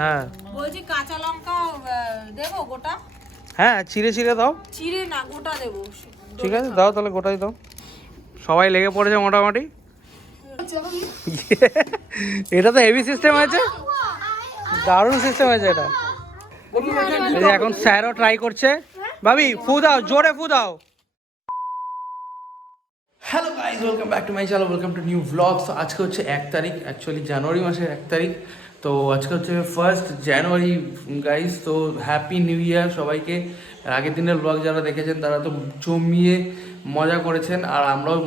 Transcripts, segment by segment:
হ্যাঁ বলছি কাঁচা লঙ্কা দেবো গোটা? হ্যাঁ চিড়ে চিড়ে দাও। চিড়ে না, গোটা দেবো। ঠিক আছে দাও তাহলে, গোটাই দাও। সবাই লেগে পড়েছে মোটামুটি। এটা তো হেভি সিস্টেম আছে, দারুণ সিস্টেম আছে এটা। এই যে এখন স্যারও ট্রাই করছে। ভাবি ফু দাও, জোরে ফু দাও। Hello guys, welcome back to my channel, welcome to new blog. So আজকে হচ্ছে 1 তারিখ, অ্যাকচুয়ালি জানুয়ারি মাসের 1 তারিখ। তো আজকে হচ্ছে 1 জানুয়ারি গাইজ। তো হ্যাপি নিউ ইয়ার সবাইকে। আগের দিনের ব্লগ যারা দেখেছেন তারা তো জমিয়ে মজা করেছেন, আর আমরাও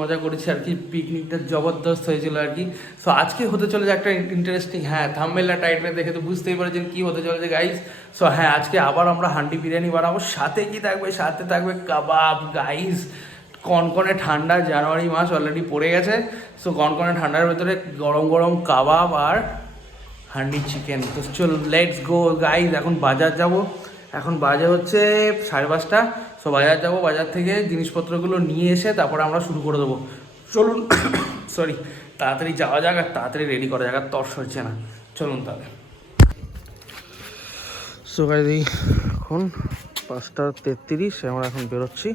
মজা করেছি আর কি। পিকনিকটা জবরদস্ত হয়েছিল আর কি। সো আজকে হতে চলেছে একটা ইন্টারেস্টিং, হ্যাঁ থাম্বনেল আর টাইটেল দেখে তো বুঝতেই পারছেন কী হতে চলেছে গাইজ। সো হ্যাঁ, আজকে আবার আমরা হান্ডি বিরিয়ানি বানাবো। সাথে কি থাকবে? সাথে থাকবে কাবাব গাইজ। কনকনে ঠান্ডা, জানুয়ারি মাস অলরেডি পড়ে গেছে। সো কনকনে ঠান্ডার ভেতরে গরম গরম কাবাব আর হান্ডি চিকেন। তো চল লেটস গো গাইজ। এখন বাজার যাব, এখন বাজে হচ্ছে 5:30। সো বাজার যাব, বাজার থেকে জিনিসপত্রগুলো নিয়ে এসে তারপরে আমরা শুরু করে দেবো। চলুন সরি, তাড়াতাড়ি যাওয়া যাক আর তাড়াতাড়ি রেডি করা যাক, আর তর্স হচ্ছে না। চলুন তাহলে। সো গাইজ এখন 5:33, আমরা এখন বেরোচ্ছি।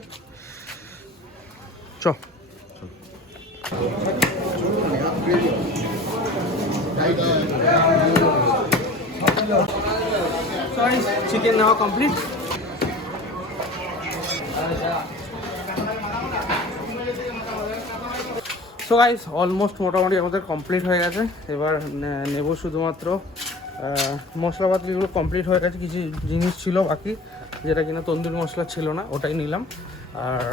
চ চিকেন নেওয়া কমপ্লিট। সো গাইস অলমোস্ট মোটামুটি আমাদের কমপ্লিট হয়ে গেছে। এবার নেব শুধুমাত্র মশলাপাতিগুলো কমপ্লিট হয়ে গেছে। কিছু জিনিস ছিল বাকি, যেটা কিনা তন্দুরি মশলা ছিল না, ওটাই নিলাম। আর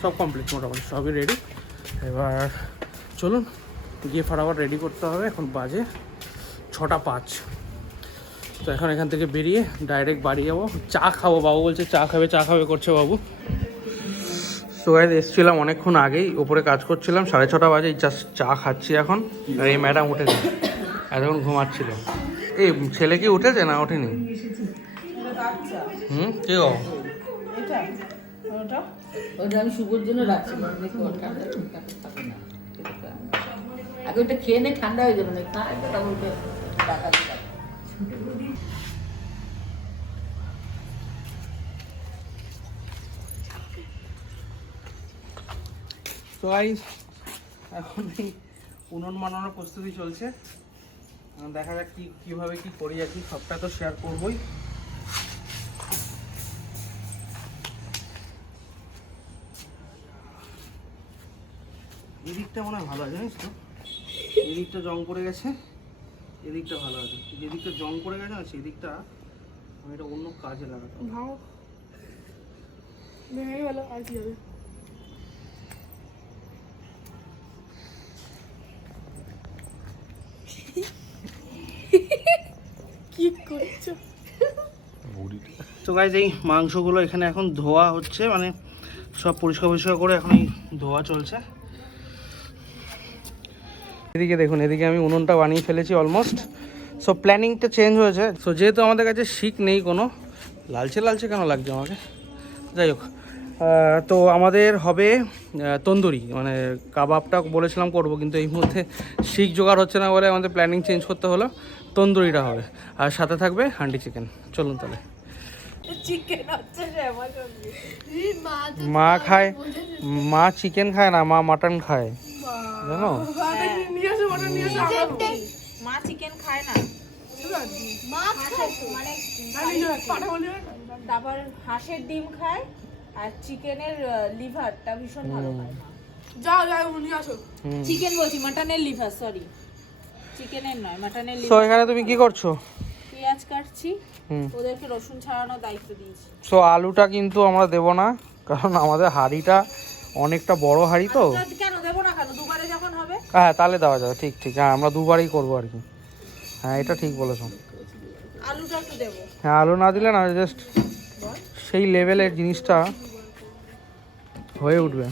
সব কমপ্লিট, মোটামুটি সবই রেডি। এবার চলুন গিয়ে ফটাফট রেডি করতে হবে। এখন বাজে 6:05। তো এখন এখান থেকে বেরিয়ে ডাইরেক্ট বাড়ি যাবো। চা খাবো, বাবু বলছে চা খাবে করছে বাবু। তো এসেছিলাম অনেকক্ষণ আগেই, ওপরে কাজ করছিলাম, 6:30 বাজে, জাস্ট চা খাচ্ছি এখন। আর এই ম্যাডাম উঠেছে, এতক্ষণ ঘুমাচ্ছিল। এই ছেলে কি উঠেছে না ওঠেনি? কি গো? আমি শুভর জন্য রাখছি, আগে ওটা খেয়ে নে, ঠান্ডা হয়ে যাবে না। তো গাইস এখন এই উনুন বানানোর প্রস্তুতি চলছে। দেখা যাক কীভাবে কি করি আর কি, সবটা তো শেয়ার করবোই। এদিকটা মনে হয় ভালো আছে, জানিস তো? এদিকটা জং পড়ে গেছে, এদিকটা ভালো আছে। যেদিকটা জং পড়ে গেছে না, সেদিকটা আমি এটা অন্য কাজে লাগাতাম। ভালো আর কি হবে। কি করছো? তো গাইস এই মাংসগুলো এখানে এখন ধোয়া হচ্ছে, মানে সব পরিষ্কার করে এখন এই ধোয়া চলছে। এদিকে দেখুন, এদিকে আমি উনুনটা বানিয়ে ফেলেছি অলমোস্ট। সো প্ল্যানিংটা চেঞ্জ হয়েছে। সো যেহেতু আমাদের কাছে শিক নেই কোনো, লালচে কেন লাগছে আমাকে, যাই হোক। তো আমাদের হবে তন্দুরি, মানে কাবাবটা বলেছিলাম করবো, কিন্তু এই মুহূর্তে শিক জোগাড় হচ্ছে না বলে আমাদের প্ল্যানিং চেঞ্জ করতে হলো। তন্দুরিটা হবে, আর সাথে থাকবে হান্ডি চিকেন। চলুন তাহলে। মা খায়, মা চিকেন খায় না, মা মাটন খায়, জানো? মা চিকেন খায় না, তারপর হাঁসের ডিম খায়, আর চিকেনের লিভারটা ভীষণ ভালো খায়। চিকেন বলছি, মাটনের লিভার, সরি চিকেনের নয়, মাটনের তো লিভার। এখানে তুমি কি করছো? পেঁয়াজ কাটছি, ওদেরকে রসুন ছাড়ানোর দায়িত্ব দিয়েছি। সো আলুটা কিন্তু আমরা দেবো না, কারণ আমাদের হাঁড়িটা অনেকটা বড় হাঁড়ি তো। কেন দেবো না, কেন দুবারে যখন হবে। হ্যাঁ তাহলে দেওয়া যাবে, ঠিক হ্যাঁ, আমরা দুবারই করবো আর কি। হ্যাঁ এটা ঠিক বলেছো। আলুটা একটু দেবো। হ্যাঁ আলু না দিলে না, জাস্ট সেই লেভেলের জিনিসটা হয়ে উঠবে।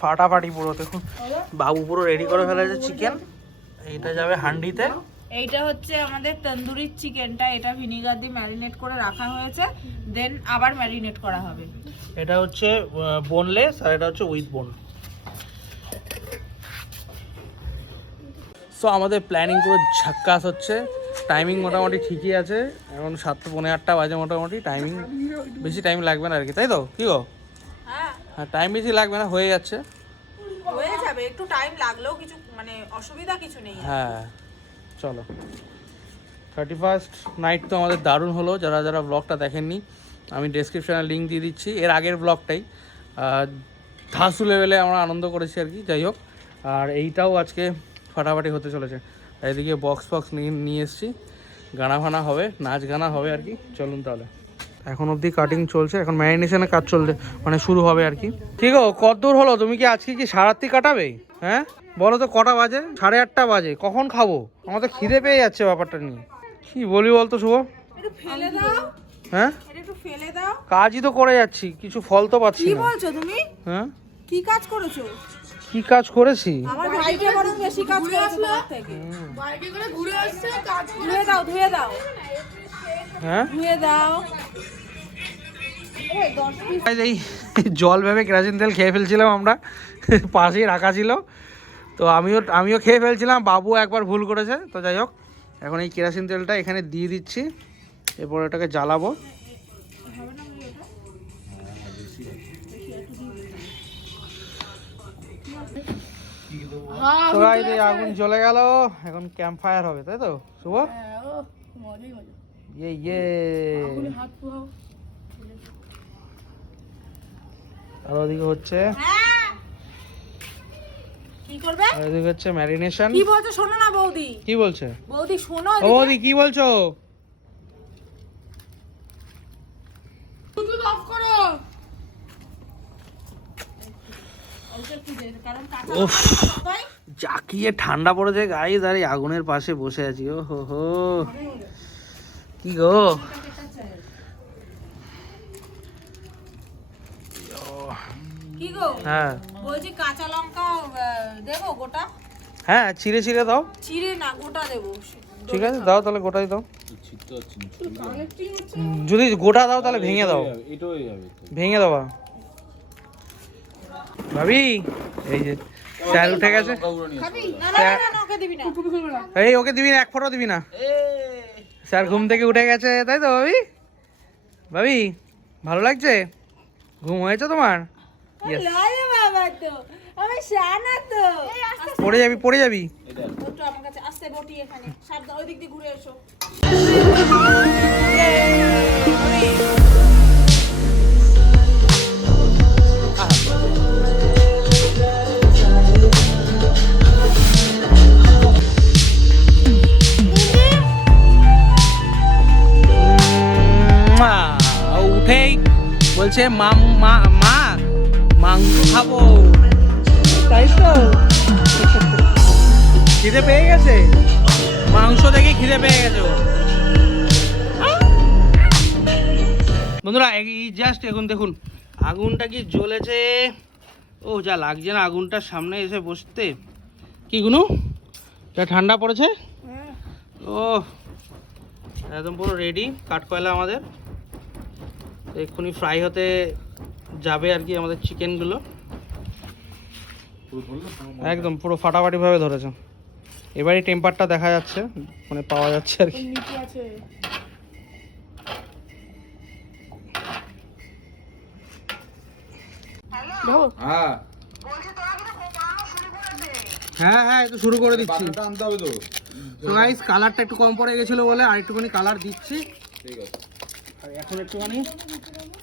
ফাটাফাটি পুরো। দেখুন বাবু পুরো রেডি করে ফেলেছে চিকেন। এইটা যাবে হান্ডিতে, এইটা হচ্ছে আমাদের তন্দুরি চিকেনটা, এটা ভিনিগার দিয়ে ম্যারিনেট করে রাখা হয়েছে, দেন আবার ম্যারিনেট করা হবে। এটা হচ্ছে বোনলেস আর এটা হচ্ছে উইথ বোন। সো আমাদের প্ল্যানিং পুরো ঝাক্কাস হচ্ছে। টাইমিং মোটামুটি ঠিকই আছে, এখন 7:45 বাজে মোটামুটি। টাইমিং বেশি টাইম লাগবে না আর কি, তাই তো? কি গো? হ্যাঁ, টাইম বেশি লাগবে না, হয়ে যাচ্ছে, হয়ে যাবে। একটু টাইম লাগলেও কিছু মানে অসুবিধা কিছু নেই। হ্যাঁ চলো। 31st নাইট তো আমাদের দারুণ হলো। যারা যারা ব্লগটা দেখেননি আমি ডেসক্রিপশানে লিঙ্ক দিয়ে দিচ্ছি, এর আগের ব্লগটাই। ধাসু লেভেলে আমরা আনন্দ করেছি আর কি, যাই হোক। আর এইটাও আজকে ফাটাফাটি হতে চলেছে। এদিকে বক্স নিয়ে এসেছি, গানা ফানা হবে, নাচ গানা হবে আর কি। চলুন তাহলে। এখন অবধি কাটিং চলছে, এখন ম্যারিনেশনের কাজ চলছে, মানে শুরু হবে আর কি। ঠিক ও, কত দূর হলো? তুমি কি আজকে কি সারাত্রি কাটাবে? হ্যাঁ বলো তো, কটা বাজে? 8:30 বাজে। কখন খাবো? আমার তো খিদে পেয়ে যাচ্ছে ব্যাপারটা নিয়ে। কি বলি বলতো শুভ? একটু ফেলে দাও। হ্যাঁ এটা একটু ফেলে দাও। কাজই তো করে যাচ্ছি, কিছু ফল তো পাচ্ছি কি না। বলছো তুমি? হ্যাঁ কি কাজ করেছো? কি কাজ করেছি? আমার ভাইকে বরং বেশি কাজ করেছো তোমার থেকে। বাইকে করে ঘুরে আসছে, কাজ ধুয়ে দাও, ধুয়ে দাও, হ্যাঁ ধুয়ে দাও। এই 10 পিস এই জল ভেবে কেরাসিন তেল খেয়ে ফেলছিলাম আমরা, পাশেই রাখা ছিল। তো আমিও খেয়ে ফেলছিলাম, বাবু একবার ভুল করেছে। তো যাই হোক, এখন এই কেরাসিন তেলটা এখানে দিয়ে দিচ্ছি, এরপর এটাকে জ্বালাবো। তো guys, এই আগুন জ্বলে গেল, এখন ক্যাম্প ফায়ার হবে, তাই তো শুভ? ইয়ে আর ওদিকে হচ্ছে কি করবে? ওদিকে হচ্ছে ম্যারিনেশন। কি বলছো শোনো না বৌদি? কি বলছে বৌদি শোনো। ও বৌদি কি বলছো? ব্লুটুথ অফ করো। কারণ কাঁচা উফ, জাকিয়ে ঠান্ডা পড়েছে গাইস, আর এই আগুনের পাশে বসে আছি। ও হো হো, কি গো? কি গো? হ্যাঁ বলছি কাঁচা লঙ্কা দেবো গোটা? হ্যাঁ, ছিঁড়ে ছিঁড়ে দাও। চিড়ে না, গোটা দেবো। ঠিক আছে, দাও তাহলে, গোটাই দাও। যদি গোটা দাও তাহলে ভেঙে দাও, ভেঙে দাও ভাবি। এই যে স্যার উঠে গেছে। না না না, ওকে দিবি না। এই ওকে দিবি না, এক ফোঁটাও দিবি না। স্যার ঘুম থেকে উঠে গেছে, তাই তো ভাবি? ভাবি ভালো লাগছে? ঘুম হয়েছে তোমার? Yes. লরে বাবা, তো আমি শানা তো। পড়ে যাবি, পড়ে যাবি। একটু আমার কাছে আস্তে বটি, এখানে সাবধান, ওই দিক দিয়ে ঘুরে এসো। উঠেই বলছে মা মাংস খাবো, তাই তো? খিদে পেয়ে গেছে, মাংস দেখে খিদে পেয়ে গেছে ও। বন্ধুরা এই জাস্ট এখন দেখুন আগুনটা কি জ্বলেছে। ও যা লাগছে না আগুনটার সামনে এসে বসতে। কি গুনু, এটা ঠান্ডা পড়েছে? ও একদম পুরো রেডি কাঠকয়লা আমাদের। এক্ষুনি ফ্রাই হতে যাবে আর কি আমাদের চিকেনগুলো। একদম পুরো ফাটাফাটি ভাবে ধরেছে। এবারই টেম্পারটা দেখা যাচ্ছে, মানে পাওয়া যাচ্ছে আর কি। হ্যাঁ হ্যাঁ, একটু শুরু করে দিচ্ছি। তো গাইস কালারটা একটু কম পড়ে গেছিলো বলে আর একটুখানি কালার দিচ্ছি। আর এখন একটুখানি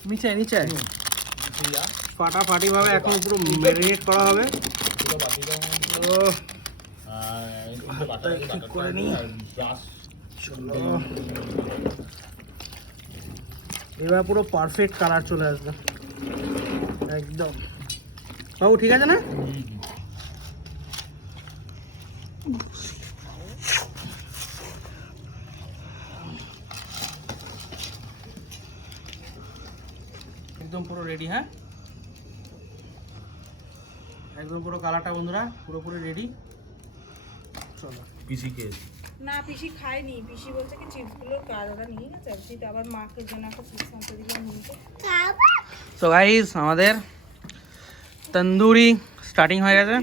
নিচে ফাটাফাটি ভাবে এখন পুরো ম্যারিনেট করা হবে। তো হাতটা ঠিক করে নিই। চলো, এবার পুরো পারফেক্ট কালার চলে আসবে একদম। বাবু ঠিক আছে না? একদম পুরো রেডি। হ্যাঁ একদম পুরো কালারটা বন্ধুরা পুরোপুরি রেডি। চলো পিসি কে না পিসি খায়নি, পিসি বলছে কি চিপস গুলোর কার ওরা নিয়ে গেছে, পিসি আবার মাকে জন্য একটা চিপস আনতে দিলাম নিতে। সো গাইস আমাদের তন্দুরি স্টার্টিং হয়ে গেছে।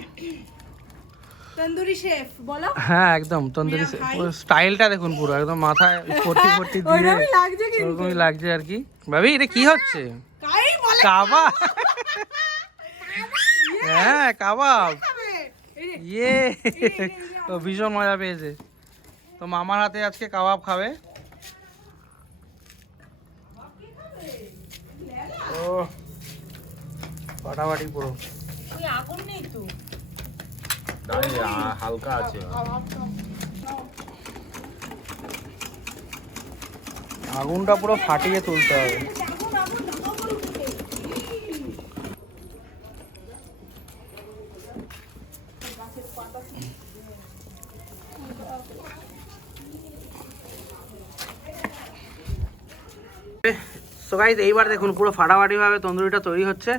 তন্দুরি শেফ বলো। হ্যাঁ একদম তন্দুরি মেরা ভাই। পুরো স্টাইলটা দেখুন, পুরো একদম মাথায় ফোর্টি দিয়ে ওইরকমই লাগছে কিন্তু। ওরকমই লাগছে আর কি। ভাবি এটা কি হচ্ছে? কাই বলে কাবাব। হ্যাঁ কাবাব। খাবে। এই যে ইয়ে তো ভীষণ মজা পেয়েছে। তো মামার হাতে আজকে কাবাব খাবে। ও ফাটাফাটি পুরো। তুই আগুন নেই তো। হালকা আছে। আগুনটা পুরো ফাটিয়ে তুলতে হবে। সো গাইস এইবার দেখুন পুরো ফাটাফাটি ভাবে তন্দুরিটা তৈরি হচ্ছে।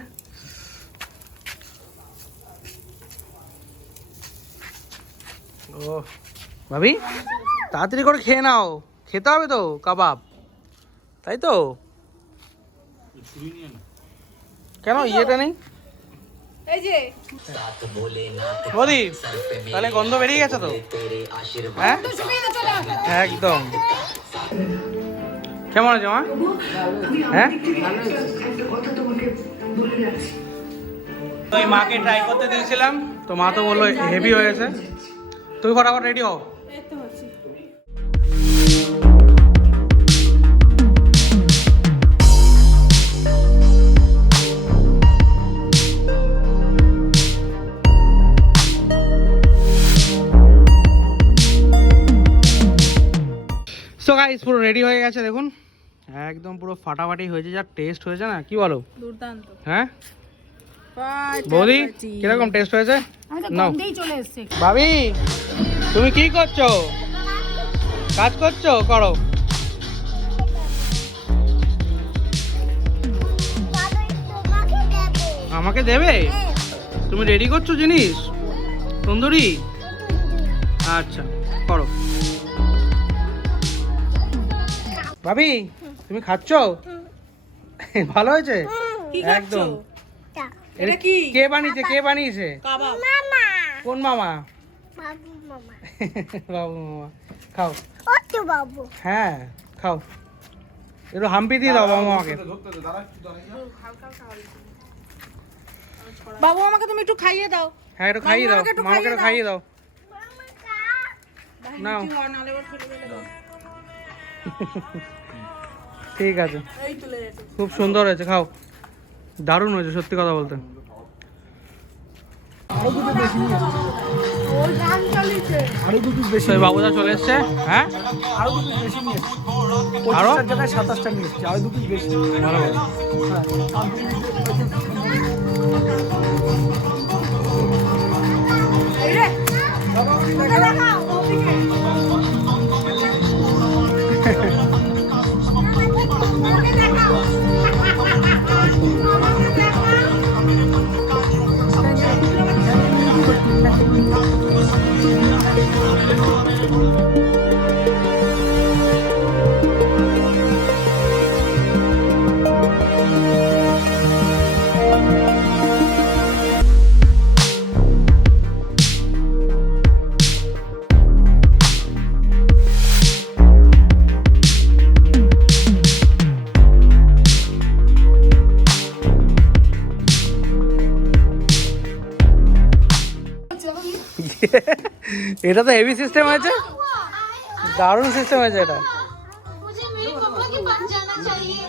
ও ভাবি তাড়াতাড়ি করে খেয়ে নাও, খেতে হবে তো কাবাব, তাই তো? কেন ইয়েটা নেই? এই যে বৌদি তাহলে গন্ধ বেরিয়ে গেছে তো? হ্যাঁ একদম। কেমন আছে মা? হ্যাঁ তো এই মাকে ট্রাই করতে দিয়েছিলাম, তো মা তো বললো হেভি হয়েছে। তুই ফটাফট রেডি হও। এই তো হচ্ছে। সো গাইস পুরো রেডি হয়ে গেছে দেখুন, একদম পুরো ফাটাফাটি হয়েছে, যা টেস্ট হয়েছে না কি বলো? দুর্দান্ত। হ্যাঁ বৌদি কিরকম টেস্ট হয়েছে? নাও চলে এসেছে। ভাবি তুমি কি করছো? কাজ করছো? করো। আমাকে দেবে? তুমি রেডি করছো জিনিস তন্দুরি? আচ্ছা করো। ভাবি তুমি খাচ্ছো? ভালো হয়েছে কি খাচ্ছো? একদম। এটা কি? কে বানিয়েছে? কে বানিয়েছে? কাবাব। কোন মামা? বাবু মামা বাবু মামা। খাও। ওতো বাবু হ্যাঁ খাও, একটু হাম্পি দিয়ে দাও বাবু মামাকে। বাবু আমাকে তুমি একটু খাইয়ে দাও। হ্যাঁ একটু খাইয়ে দাও, মামাকে একটু মামাকে একটু খাইয়ে দাও। নাও। ঠিক আছে এই তুলে রেখে। খুব সুন্দর হয়েছে, খাও। দারুণ হয়েছে সত্যি কথা বলতে। ওই গান চালিয়েছে। তো এই বাবুদা চলে এসছে। হ্যাঁ আরো 2 পিস বেশি নিয়ে আরো 25টার জায়গায় 27টা নিয়ে এসেছি, আরো 2 পিস বেশি। ভালো ভালো। এই রে ওকে দেখাও ওদিকে। ওকে দেখাও। এটা তো হেভি সিস্টেম আছে, দারুণ সিস্টেম আছে এটা। मुझे मेरे पापा के पास जाना चाहिए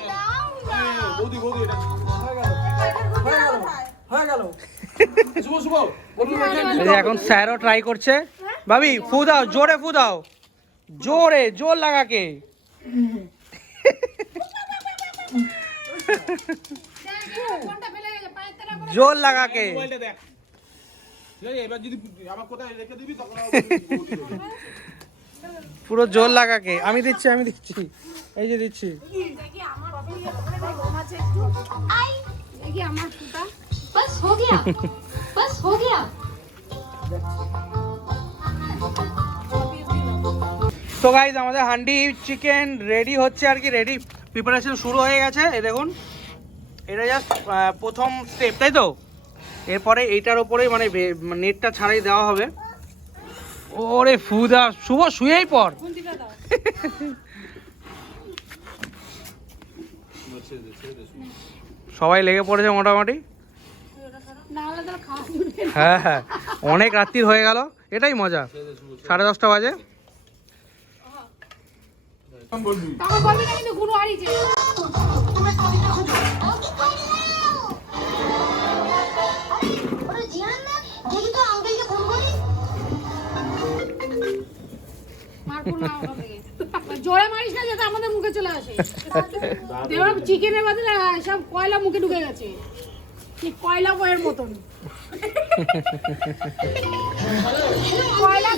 বৌদি এটা হয়ে গেল। শুভ শুভ বৌদি এই যে এখন স্যারও ট্রাই করছে। ভাবি ফু দাও, জোরে ফু দাও, জোরে জোর লাগাকে। জোর লাগাকে, মোবাইলটা দেখ। ঠিক আছে, এবার যদি আমার কোথায় রেখে দিবি তখন পুরো জোর লাগাকে। আমি দিচ্ছি এই যে দিচ্ছি। देखिए हमारा फूटा बस हो गया बस हो गया তো গাইজ আমাদের হান্ডি চিকেন রেডি হচ্ছে আর কি, রেডি প্রিপারেশন শুরু হয়ে গেছে। এই দেখুন, এটা জাস্ট প্রথম স্টেপ, তাই তো? এরপরে এইটার ওপরেই মানে নেটটা ছাড়াই দেওয়া হবে। ওরে ফুদা, শুভ শুয়েই পর। সবাই লেগে পড়েছে মোটামুটি। হ্যাঁ হ্যাঁ, অনেক রাত্রির হয়ে গেল, এটাই মজা। 10:30 বাজে। জোরে মারিস না যাতে আমাদের মুখে চলে আসে। দেওয়া চিকেনের বদলে সব কয়লা মুখে ঢুকে গেছে, ঠিক কয়লা বইয়ের মতন। কয়লা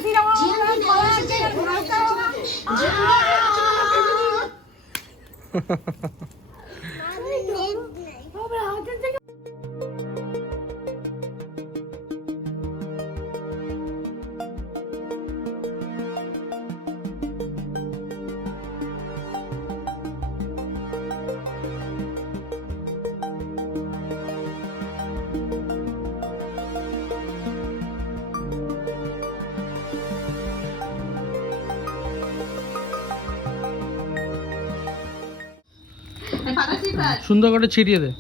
সুন্দর করে ছিটিয়ে দে।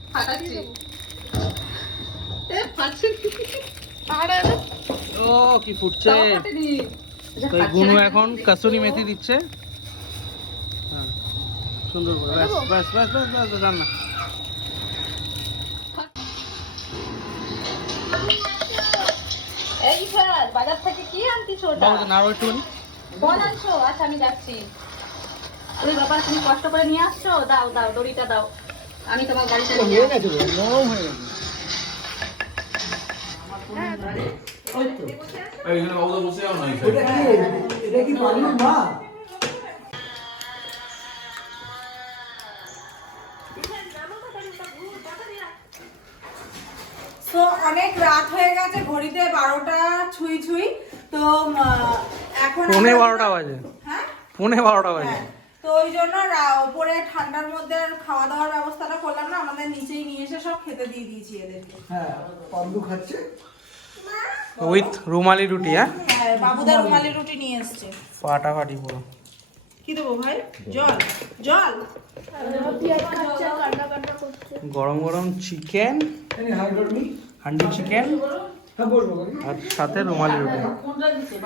ও কি ফুটছে। তো গুনু এখন কাসুরি মেথি দিচ্ছে। হ্যাঁ, সুন্দর করে, ব্যাস ব্যাস ব্যাস ব্যাস ব্যাস, রান্না। এই স্যার, বাজার থেকে কি আনতিস ওটা? বাবু নাড়ো একটুখানি। বল আনছো? আচ্ছা আমি যাচ্ছি। আরে বাবা, তুমি কষ্ট করে নিয়ে আসছো, দাও দাও, দড়িটা দাও, আমি তোমার গাড়িতে নিয়ে আসছি। নরম হয়ে গেছে। এইখানে বাবুদা বসে যাও না। এটা কি পানির মা? তো অনেক রাত হয়ে গেছে, ঘড়িতে 12টা ছুঁই ছুঁই। তো এখন 12:15 বাজে। হ্যাঁ 12:15 বাজে। হ্যাঁ, তো ওই জন্য উপরে ঠান্ডার মধ্যে আর খাওয়া দাওয়ার ব্যবস্থাটা করলাম না, আমাদের নিচেই নিয়ে এসে সব খেতে দিয়ে দিয়েছি এদেরকে। হ্যাঁ, পাবলু খাচ্ছে। উইথ রুমালি রুটি। হ্যাঁ, হ্যাঁ, বাবুদা রুমালি রুটি নিয়ে এসছে। ফাটাফাটি পুরো। কি দেবো ভাই? জল জল। গরম গরম চিকেন, হান্ডি চিকেন, আর সাথে রুমালি রুটি।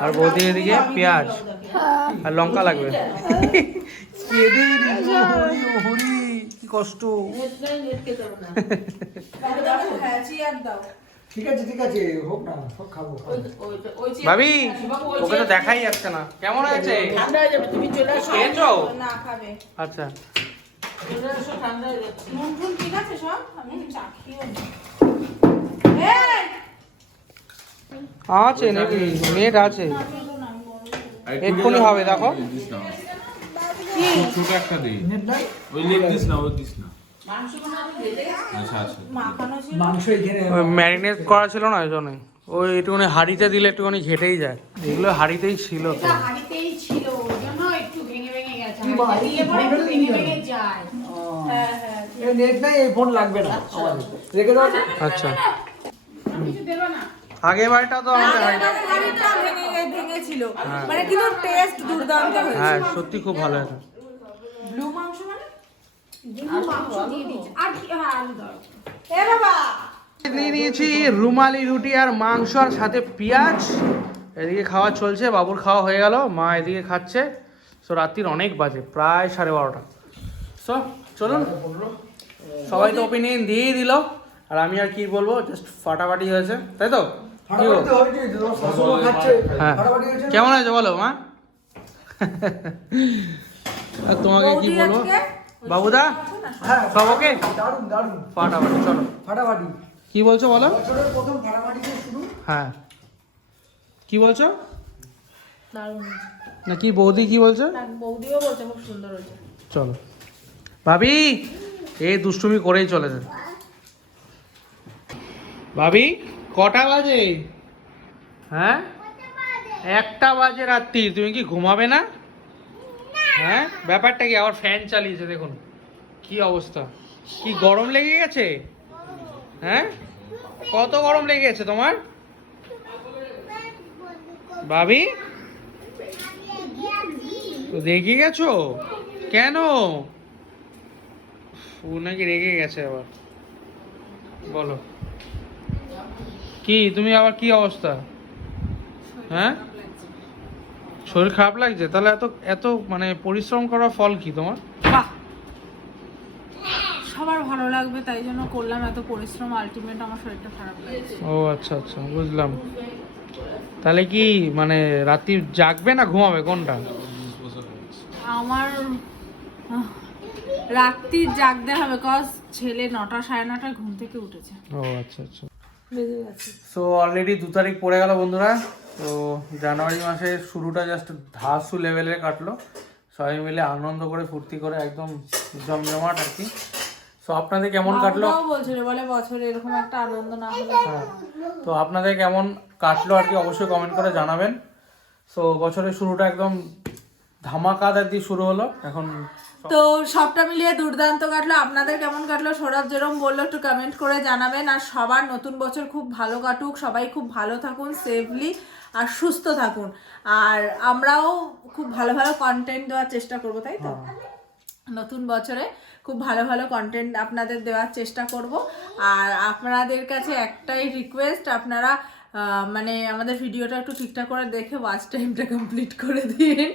আর বৌদি এদিকে পেঁয়াজ আর লঙ্কা লাগবে। হরি কি কষ্ট। হ্যাঁ, চেয়ার দাও। ঠিক আছে ঠিক আছে, হোক না, সব খাবো। ভাবি, ওকে তো দেখাই যাচ্ছে না, কেমন হয়েছে? ঠান্ডা হয়ে যাবে, তুমি চলে আসো। খেয়েছো? না খাবে। আচ্ছা, চলে আসো, ঠান্ডা হয়ে যাচ্ছে। নুন টুন ঠিক আছে সব? আমি চাখিও না। আছে নাকি? নেট আছে, এক্ষুনি হবে, দেখো। ছোট একটা দিই, নেট নাই? ওই লেগ দিস না, ওই দিস না। আচ্ছা আচ্ছা, মাখানো ছিল। মাংস এখানে ম্যারিনেট করা ছিল না, ওই জন্যই। ওই একটুখানি হাঁড়িতে দিলে একটুখানি ঘেটেই যায়। এগুলো হাঁড়িতেই ছিল তো। এটা হাঁড়িতেই ছিল, ওই জন্য একটু ভেঙে ভেঙে গেছে। কি বল, হাঁড়িতে দিয়ে পরে একটু ভেঙে ভেঙে যায়। হ্যাঁ হ্যাঁ। এই নেট নাই, এই ফোন লাগবে না আমাদের। রেখে দাও তো। আচ্ছা, কিছু দেবে না। আগের বারটা তো আমাদের হাঁড়িটা ভেঙেছিল, মানে কিন্তু টেস্ট দুর্দান্ত হয়েছে। হ্যাঁ, সত্যি খুব ভালো হয়েছে। ব্লু মাংস মানে? মাংস দিয়ে দিচ্ছি। আর কি? হ্যাঁ, আলু দাও। এ বাবা, নিয়ে নিয়েছি রুমালি রুটি আর মাংস আর সাথে পেঁয়াজ। এদিকে খাওয়া চলছে, বাবুর খাওয়া হয়ে গেল, মা এদিকে খাচ্ছে। সো রাত্রির অনেক বাজে, প্রায় 12:30। সো চলুন, সবাই তো ওপিনিয়ন দিয়েই দিল, আর আমি আর কি বলবো, জাস্ট ফাটাফাটি হয়েছে, তাই তো? কি গো? ফাটাফাটি হয়েছে, তোমার শ্বশুরও খাচ্ছে। হ্যাঁ, ফাটাফাটি হয়েছে না? কেমন হয়েছে বলো মা? আর তোমাকে কি বৌদি বলবো, আজকে বাবুদা হ্যাঁ, সব ওকে? দারুণ দারুণ। ফাটাফাটি, চলো। ফাটাফাটি। কি বলছো বলো? বছরের প্রথম ফাটাফাটি দিয়ে শুরু। হ্যাঁ, কি বলছো? না কি বৌদি কি বলছো? বৌদিও বলছে খুব সুন্দর হয়েছে। চলো ভাবি, এই দুষ্টুমি করেই চলেছে। ভাবি, কটা বাজে? হ্যাঁ, 1টা বাজে রাত্রি, তুমি কি ঘুমাবে না? হ্যাঁ ব্যাপারটা কি, আবার ফ্যান চালিয়েছে দেখুন কি অবস্থা, কি গরম লেগে গেছে? হ্যাঁ কত গরম লেগে গেছে তোমার ভাবি? তো রেগে গেছো কেন? ও নাকি রেগে গেছে আবার, বলো কি তুমি আবার কি অবস্থা? হ্যাঁ শরীর খারাপ লাগছে? তাহলে এত এত মানে পরিশ্রম করার ফল কি তোমার? বাহ, সবার ভালো লাগবে তাই জন্য করলাম এত পরিশ্রম, আলটিমেট আমার শরীরটা খারাপ লাগছে। ও আচ্ছা আচ্ছা বুঝলাম। তাহলে কি মানে রাতে জাগবে না ঘুমাবে কোনটা? আমার রাত্রি জাগতে হবে, কজ ছেলে 9টা 9:30 ঘুম থেকে উঠেছে। ও আচ্ছা আচ্ছা। বেজে গেছে। সো অলরেডি 2 তারিখ পড়ে গেল বন্ধুরা। তো জানুয়ারি মাসের শুরুটা জাস্ট ধাসু লেভেলে কাটলো, সবাই মিলে আনন্দ করে ফুর্তি করে একদম জমজমাট আর কি। সো আপনাদের কেমন কাটলো? বাবুটাও বলছিল বলে বছরে এরকম একটা আনন্দ না হলে। হ্যাঁ, তো আপনাদের কেমন কাটলো আর কি অবশ্যই কমেন্ট করে জানাবেন। সো বছরের শুরুটা একদম ধামাকাদার দিয়ে শুরু হলো। এখন তো সবটা মিলিয়ে দুর্দান্ত কাটলো। আপনাদের কেমন কাটলো সৌরভ যেরকম বললো একটু কমেন্ট করে জানাবেন। আর সবার নতুন বছর খুব ভালো কাটুক, সবাই খুব ভালো থাকুন, সেফলি আর সুস্থ থাকুন। আর আমরাও খুব ভালো ভালো কন্টেন্ট দেওয়ার চেষ্টা করবো, তাই তো? নতুন বছরে খুব ভালো ভালো কন্টেন্ট আপনাদের দেওয়ার চেষ্টা করব। আর আপনাদের কাছে একটাই রিকোয়েস্ট, আপনারা মানে আমাদের ভিডিওটা একটু ঠিকঠাক করে দেখে ওয়াচ টাইমটা কমপ্লিট করে দিন,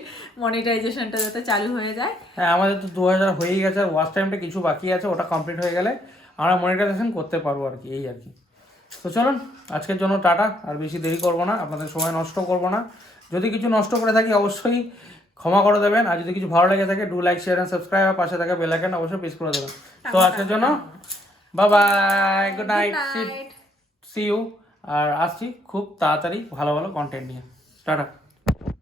মনিটাইজেশনটা যাতে চালু হয়ে যায়। হ্যাঁ আমাদের তো 2000 হয়েই গেছে, ওয়াচ টাইমটা কিছু বাকি আছে, ওটা কমপ্লিট হয়ে গেলে আমরা মনিটাইজেশন করতে পারবো আর কি, এই আর কি। তো চলুন আজকের জন্য টাটা, আর বেশি দেরি করব না, আপনাদের সময় নষ্ট করব না। যদি কিছু নষ্ট করে থাকি অবশ্যই ক্ষমা করে দেবেন, আর যদি কিছু ভালো লেগে থাকে do like share and subscribe, আর পাশে থাকা বেল আইকন অবশ্যই প্রেস করে দেবেন। তো আজকের জন্য bye bye, good night, see you. আর আসছি খুব তাড়াতাড়ি ভালো ভালো কন্টেন্ট নিয়ে। টাটা।